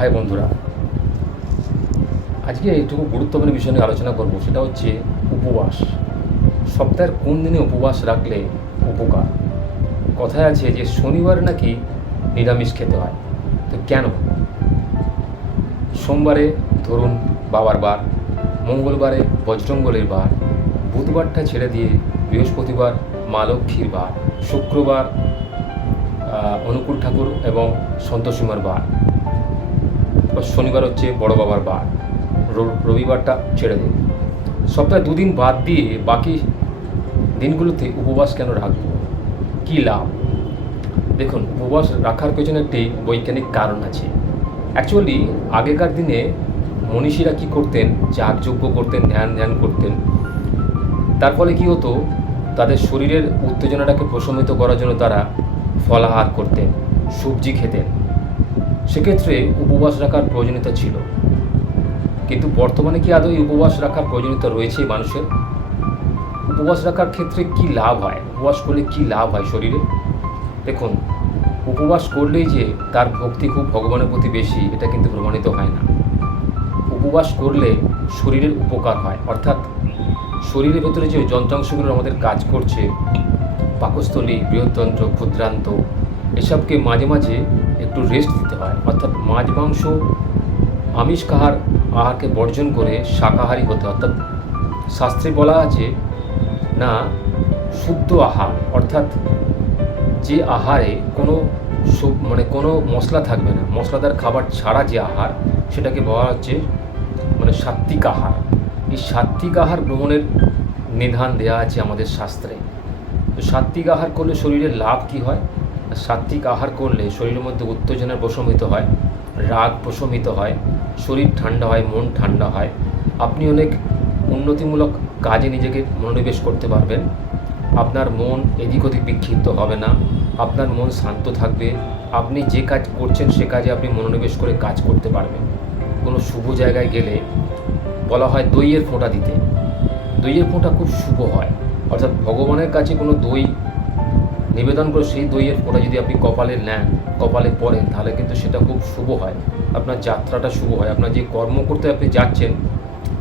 High বন্ধুরা। আজকে এইটুকু গুরুত্বপূর্ণ বিষয় নিয়ে আলোচনা করব, সেটা হচ্ছে উপবাস। সপ্তাহের কোন দিনে উপবাস রাখলে উপকার? কথায় আছে যে শনিবার নাকি নিরামিষ খেতে হয়। তো কেন? সোমবারে ধরুন বাবার বার, মঙ্গলবারে বজরঙ্গলের বার, বুধবারটা ছেড়ে দিয়ে বৃহস্পতিবার মা লক্ষ্মীর বার, শুক্রবার অনুকূল ঠাকুর এবং সন্তোষীমার বার। এবার শনিবার হচ্ছে বড় বাবার বার। রবিবারটা ছেড়ে দিন সপ্তাহে দুদিন বাদ দিয়ে বাকি দিনগুলোতে উপবাস কেন রাখব? কী লাভ? দেখুন, উপবাস রাখার পেছনে একটি বৈজ্ঞানিক কারণ আছে। অ্যাকচুয়ালি আগেকার দিনে মনীষীরা কি করতেন? যাগযজ্ঞ করতেন, ধ্যান ধ্যান করতেন। তার ফলে কী হতো? তাদের শরীরের উত্তেজনাটাকে প্রশমিত করার জন্য তারা ফলাহার করতেন, সবজি খেতেন। সেক্ষেত্রে উপবাস রাখার প্রয়োজনীয়তা ছিল। কিন্তু বর্তমানে কি আদৌ উপবাস রাখার প্রয়োজনীয়তা রয়েছে মানুষের? উপবাস রাখার ক্ষেত্রে কি লাভ হয়? উপবাস করলে কি লাভ হয় শরীরে? দেখুন, উপবাস করলেই যে তার ভক্তি খুব ভগবানের প্রতি বেশি, এটা কিন্তু প্রমাণিত হয় না। উপবাস করলে শরীরের উপকার হয়। অর্থাৎ শরীরের ভেতরে যে যন্ত্রাংশগুলো আমাদের কাজ করছে, পাকস্থলী, বৃহত্তন্ত্র, ক্ষুদ্রান্ত, এসবকে মাঝে মাঝে একটু রেস্ট দিতে হয়। অর্থাৎ মাছ, মাংস, আমিষ কাহার আহারকে বর্জন করে শাকাহারী হতে। অর্থাৎ শাস্ত্রে বলা আছে, না, শুদ্ধ আহার, অর্থাৎ যে আহারে কোনো মানে কোনো মশলা থাকবে না। মশলাদার খাবার ছাড়া যে আহার, সেটাকে বলা হচ্ছে মানে সাত্বিক আহার। এই সাত্বিক আহার গ্রহণের নিধান দেওয়া আছে আমাদের শাস্ত্রে। তো সাত্বিক আহার করলে শরীরের লাভ কি হয়? সাত্বিক আহার করলে শরীরের মধ্যে উত্তেজনার প্রশমিত হয়, রাগ প্রশমিত হয়, শরীর ঠান্ডা হয়, মন ঠান্ডা হয়। আপনি অনেক উন্নতিমূলক কাজে নিজেকে মনোনিবেশ করতে পারবেন। আপনার মন এদিক ওদিক বিক্ষিপ্ত হবে না, আপনার মন শান্ত থাকবে। আপনি যে কাজ করছেন সে কাজে আপনি মনোনিবেশ করে কাজ করতে পারবেন। কোনো শুভ জায়গায় গেলে বলা হয় দইয়ের ফোঁটা দিতে। দইয়ের ফোঁটা খুব শুভ হয়। অর্থাৎ ভগবানের কাছে কোনো দই নিবেদন করে সেই দইয়ের ফোঁটা যদি আপনি কপালে নেন, কপালে পড়েন, তাহলে কিন্তু সেটা খুব শুভ হয়। আপনার যাত্রাটা শুভ হয়। আপনার যে কর্ম করতে আপনি যাচ্ছেন,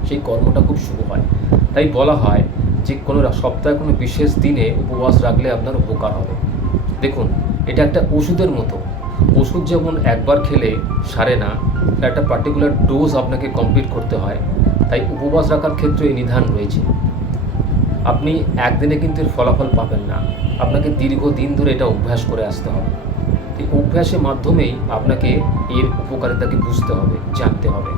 সেই কর্মটা খুব শুভ হয়। তাই বলা হয় যে, কোনো সপ্তাহে কোনো বিশেষ দিনে উপবাস রাখলে আপনার উপকার হবে। দেখুন, এটা একটা ওষুধের মতো। ওষুধ যেমন একবার খেলে সারে না, একটা পার্টিকুলার ডোজ আপনাকে কমপ্লিট করতে হয়। তাই উপবাস রাখার ক্ষেত্রে এই নিধান রয়েছে। আপনি একদিনে কিন্তু এর ফলাফল পাবেন না। আপনাকে দীর্ঘদিন ধরে এটা অভ্যাস করে আসতে হবে। এই অভ্যাসের মাধ্যমেই আপনাকে এর উপকারিতাকে বুঝতে হবে, জানতে হবে।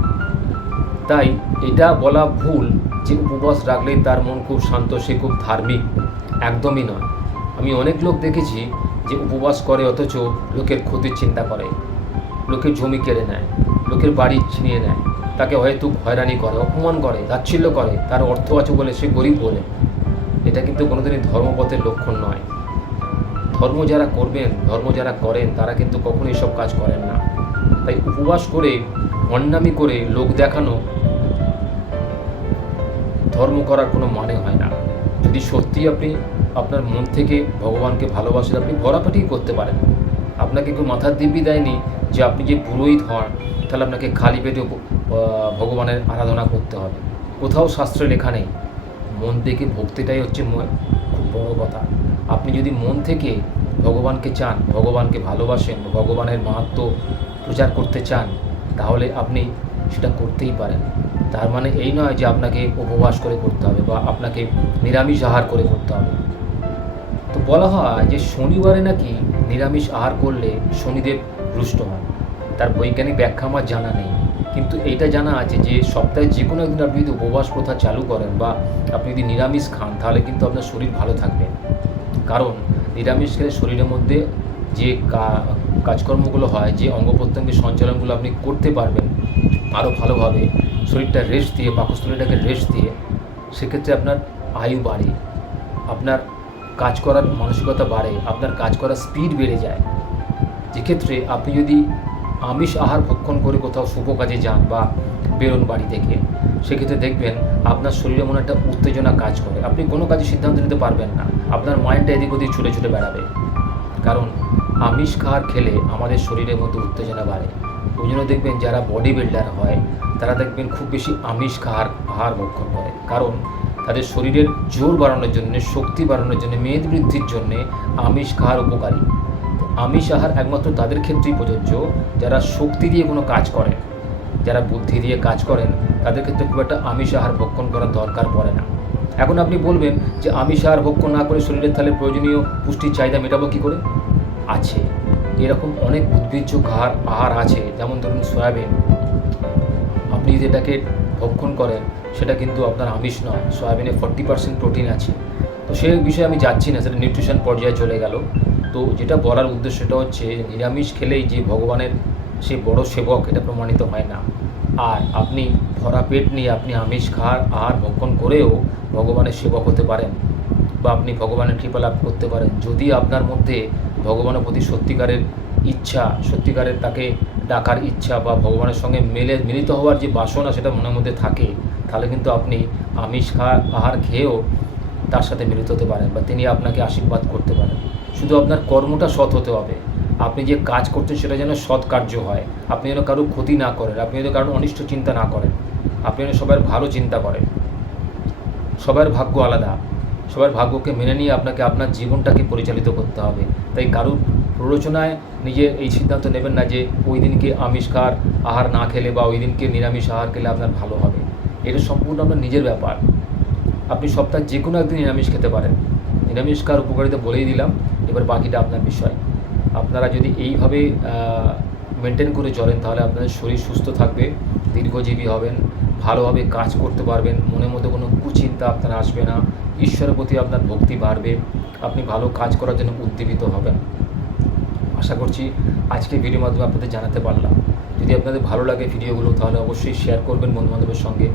তাই এটা বলা ভুল যে উপবাস রাখলেই তার মন খুব শান্ত, সে খুব ধার্মিক। একদমই নয়। আমি অনেক লোক দেখেছি যে উপবাস করে, অথচ লোকের ক্ষতির চিন্তা করে। লোকের জমি কেড়ে নেয়, লোকের বাড়ি ছিনিয়ে নেয়। তাকে হয়তো হয়রানি করে, অপমান করে তাচ্ছিল্য করে। তার অর্থ আছে বলে সে গরিব বলে। এটা কিন্তু কোনোদিনই ধর্মপথের লক্ষণ নয়। ধর্ম যারা করবেন, ধর্ম যারা করেন, তারা কিন্তু কখনো এসব কাজ করেন না। তাই উপবাস করে, অন্যামি করে লোক দেখানো, ধর্ম করার কোনো মানে হয় না। যদি সত্যি আপনি আপনার মন থেকে ভগবানকে ভালোবাসেন, আপনি ভরাপাটি করতে পারেন। আপনাকে কেউ মাথার দিব্যি দেয়নি যে আপনি যে পুরোহিত হন, তাহলে আপনাকে খালি পেটে ভগবানের আরাধনা করতে হবে। কোথাও শাস্ত্রে লেখা নেই। মন থেকে ভক্তিটাই হচ্ছে খুব বড় কথা। আপনি যদি মন থেকে ভগবানকে চান, ভগবানকে ভালোবাসেন, ভগবানের মাহাত্ম প্রচার করতে চান, তাহলে আপনি সেটা করতেই পারেন। তার মানে এই নয় যে আপনাকে উপবাস করে করতে হবে বা আপনাকে নিরামিষ আহার করে করতে হবে। তো বলা হয় যে শনিবারে নাকি নিরামিষ আহার করলে শনিদেব রুষ্ট হন। তার বৈজ্ঞানিক ব্যাখ্যা আমার জানা নেই। কিন্তু এইটা জানা আছে যে সপ্তাহে যে কোনো একদিন আপনি যদি উপবাস প্রথা চালু করেন বা আপনি যদি নিরামিষ খান, তাহলে কিন্তু আপনার শরীর ভালো থাকবে। কারণ নিরামিষ খেলে শরীরের মধ্যে যে কাজকর্মগুলো হয়, যে অঙ্গ প্রত্যঙ্গের সঞ্চালনগুলো আপনি করতে পারবেন আরও ভালোভাবে শরীরটা রেস্ট দিয়ে, পাকস্থলীটাকে রেস্ট দিয়ে, সেক্ষেত্রে আপনার আয়ু বাড়ে, আপনার কাজ করার মানসিকতা বাড়ে, আপনার কাজ করার স্পিড বেড়ে যায়। যেক্ষেত্রে আপনি যদি আমিষ আহার ভক্ষণ করে কোথাও শুভ কাজে যান বা বেরোন বাড়ি থেকে, সেক্ষেত্রে দেখবেন আপনার শরীরে মনে একটা উত্তেজনা কাজ করে। আপনি কোনো কাজে সিদ্ধান্ত নিতে পারবেন না। আপনার মাইন্ডটা এদিক ওদিক ছুটে ছুটে বেড়াবে। কারণ আমিষ খাবার খেলে আমাদের শরীরের মধ্যে উত্তেজনা বাড়ে। ওই জন্য দেখবেন যারা বডি বিল্ডার হয়, তারা দেখবেন খুব বেশি আমিষ খাহার আহার ভক্ষণ করে। কারণ তাদের শরীরের জোর বাড়ানোর জন্য, শক্তি বাড়ানোর জন্য, মেদ বৃদ্ধির জন্যে আমিষ খাওয়ার উপকারী। আমিষ আহার একমাত্র তাদের ক্ষেত্রেই প্রযোজ্য। যারা শক্তি দিয়ে কোনো কাজ করেন যারা বুদ্ধি দিয়ে কাজ করেন, তাদের ক্ষেত্রে খুব একটা আমিষ আহার ভক্ষণ করার দরকার পড়ে না। এখন আপনি বলবেন যে আমিষ আহার ভক্ষণ না করে শরীরের তাহলে প্রয়োজনীয় পুষ্টির চাহিদা মেটাবো কী করে? আছে। এরকম অনেক উদ্ভিজ্জ আহার আহার আছে, যেমন ধরুন সয়াবিন। আপনি যদি এটাকে ভক্ষণ করেন, সেটা কিন্তু আপনার আমিষ নয়, সয়াবিনে ফর্টি পার্সেন্ট প্রোটিন আছে। তো সে বিষয়ে আমি যাচ্ছি না, সেটা নিউট্রিশন পর্যায়ে চলে গেল। তো যেটা বলার উদ্দেশ্য সেটা হচ্ছে নিরামিষ খেলেই যে ভগবানের সে বড় সেবক, এটা প্রমাণিত হয় না। আর আপনি ভরা পেট নিয়ে আপনি আমিষ খাওয়ার আহার ভক্ষণ করেও ভগবানের সেবক হতে পারেন বা আপনি ভগবানের কৃপা লাভ করতে পারেন। যদি আপনার মধ্যে ভগবানের প্রতি সত্যিকারের ইচ্ছা, সত্যিকারের তাকে ডাকার ইচ্ছা বা ভগবানের সঙ্গে মেলে, মিলিত হওয়ার যে বাসনা সেটা মনের মধ্যে থাকে, তাহলে কিন্তু আপনি আমিষ খাওয়ার, আহার খেয়েও তার সাথে মিলিত হতে পারেন বা তিনি আপনাকে আশীর্বাদ করতে পারেন। শুধু আপনার কর্মটা সৎ হতে হবে। আপনি যে কাজ করছেন সেটা যেন সৎ কার্য হয়। আপনি যেন কারও ক্ষতি না করেন, আপনি যেন কারোর অনিষ্ট চিন্তা না করেন। আপনি যেন সবার ভালো চিন্তা করেন। সবার ভাগ্য আলাদা। সবার ভাগ্যকে মেনে নিয়ে আপনাকে আপনার জীবনটাকে পরিচালিত করতে হবে। তাই কারোর প্ররোচনায় নিজে এই সিদ্ধান্ত নেবেন না যে, ওই দিনকে আমিষ খাওয়ার আহার না খেলে বা ওই দিনকে নিরামিষ আহার খেলে আপনার ভালো হবে। এটা সম্পূর্ণ আপনার নিজের ব্যাপার। আপনি সপ্তাহে যে কোনো একদিন নিরামিষ খেতে পারেন। নিরামিষ খাওয়ার উপকারিতা বলেই দিলাম। এবার বাকিটা আপনার বিষয়। আপনারা যদি এইভাবে মেনটেন করে চলেন, তাহলে আপনাদের শরীর সুস্থ থাকবে, দীর্ঘজীবী হবেন, ভালোভাবে কাজ করতে পারবেন, মনের মধ্যে কোনো কুচিন্তা আপনার আসবে না, ঈশ্বরের প্রতি আপনার ভক্তি বাড়বে, আপনি ভালো কাজ করার জন্য উদ্দীপিত হবেন। আশা করছি আজকে ভিডিওর মাধ্যমে আপনাদের জানাতে পারলাম। যদি আপনাদের ভালো লাগে ভিডিওগুলো তাহলে অবশ্যই শেয়ার করবেন বন্ধুবান্ধবের সঙ্গে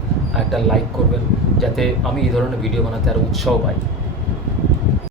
একটা লাইক করবেন, যাতে আমি এই ধরনের ভিডিও বানাতে আরও উৎসাহ পাই।